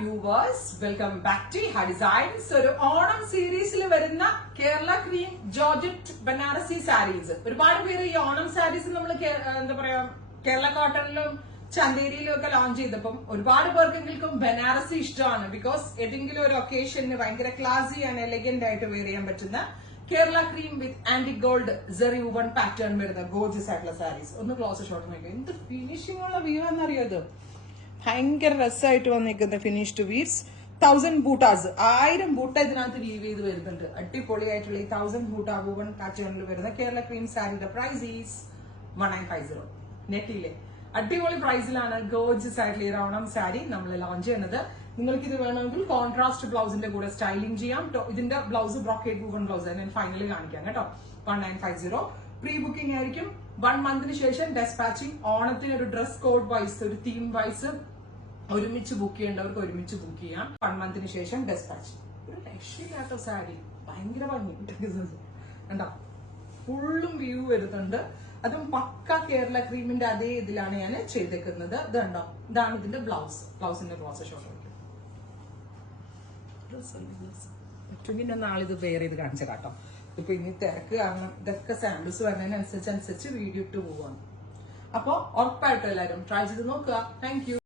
Viewers, welcome back to ഹാ designs. ഒരു ഓണം സീരീസിൽ വരുന്ന കേരള ക്രീം ജോർജറ്റ് ബനാറസി സാരീസ്. ഒരുപാട് പേര് ഈ ഓണം സാരീസ് നമ്മൾ എന്താ പറയാ കേരള കോട്ടണിലും ചന്തേരിയിലും ഒക്കെ ലോഞ്ച് ചെയ്തപ്പം ഒരുപാട് പേർക്കെങ്കിലും ബനാറസി ഇഷ്ടമാണ്. ബിക്കോസ് ഏതെങ്കിലും ഒരു ഒക്കേഷന് ഭയങ്കര ക്ലാസി ആൻഡ് എലഗന്റ് ആയിട്ട് വെയർ ചെയ്യാൻ പറ്റുന്ന കേരള ക്രീം വിത്ത് ആന്റി ഗോൾഡ് സെറി വുവൺ പാറ്റേൺ വരുന്ന ഗോർജസ് ആയിട്ടുള്ള സാരീസ്. ഒന്ന് ക്ലോസ് ഷോട്ട് നോക്കിയാൽ എന്ത് ഫിനിഷിംഗ് ഉള്ള വ്യൂ ആണെന്നറിയാത്. ഭയങ്കര രസമായിട്ട് വന്നിരിക്കുന്ന ഫിനിഷ്ഡ് വീവ്സ്. 1000 ബൂട്ടാസ്, 1000 ബൂട്ട ഇതിനകത്ത് വീവ് ചെയ്ത് വരുന്നുണ്ട്. അടിപൊളിയായിട്ടുള്ള ഈ 1000 ബൂട്ട വുവൺ പാറ്റേണിൽ വരുന്ന കേരള ക്രീം സാരിയുടെ പ്രൈസ് ഈസ് 1950. നെറ്റിലെ അടിപൊളി പ്രൈസിലാണ് ഗോർജസ് ആയിട്ടുള്ള ഈ ഓണം സാരി നമ്മൾ ലോഞ്ച് ചെയ്യുന്നത്. നിങ്ങൾക്ക് ഇത് വേണമെങ്കിൽ കോൺട്രാസ്റ്റ് ബ്ലൗസിന്റെ കൂടെ സ്റ്റൈലിംഗ് ചെയ്യാം. ഇതിന്റെ ബ്ലൗസ് ബ്രോക്കേഡ് വുവൺ ബ്ലൗസ് ഞാൻ ഫൈനലി കാണിക്കാം കേട്ടോ. 1950 പ്രീ ബുക്കിംഗ് ആയിരിക്കും. 1 മന്തിന് ശേഷം ഡെസ്പാച്ചിങ്. ഓണത്തിന് ഒരു ഡ്രസ് കോഡ് വൈസ്, ഒരു തീം വൈസ് ഒരുമിച്ച് ബുക്ക് ചെയ്യേണ്ടവർക്ക് ഒരുമിച്ച് ബുക്ക് ചെയ്യാം. 1 മന്തിന് ശേഷം ഡെസ്പാച്ച്. ഒരു രക്ഷയില്ലാത്ത സാരി, ഭയങ്കര ഭംഗി കണ്ടോ. ഫുള്ളും വ്യൂ വരുന്നുണ്ട്. അതും പക്ക കേരള ക്രീമിന്റെ അതേ ഇതിലാണ് ഞാൻ ചെയ്തേക്കുന്നത്. ഇത് കണ്ടോ, ഇതാണ് ഇതിന്റെ ബ്ലൗസ്. ബ്ലൗസിന്റെ ക്ലോസ് ഷോട്ട് പറ്റുമെങ്കിൽ ഞാൻ നാളെ ഇത് വെയർ ചെയ്ത് കാണിച്ച കേട്ടോ. ഇപ്പൊ ഇനി തിരക്ക് കാരണം ഇതൊക്കെ സാമ്പിൾസ് വരുന്നതിനനുസരിച്ച് വീഡിയോ ഇട്ട് പോവാണ്. അപ്പൊ ഉറപ്പായിട്ടും എല്ലാവരും ട്രൈ ചെയ്ത് നോക്കുക. Thank you.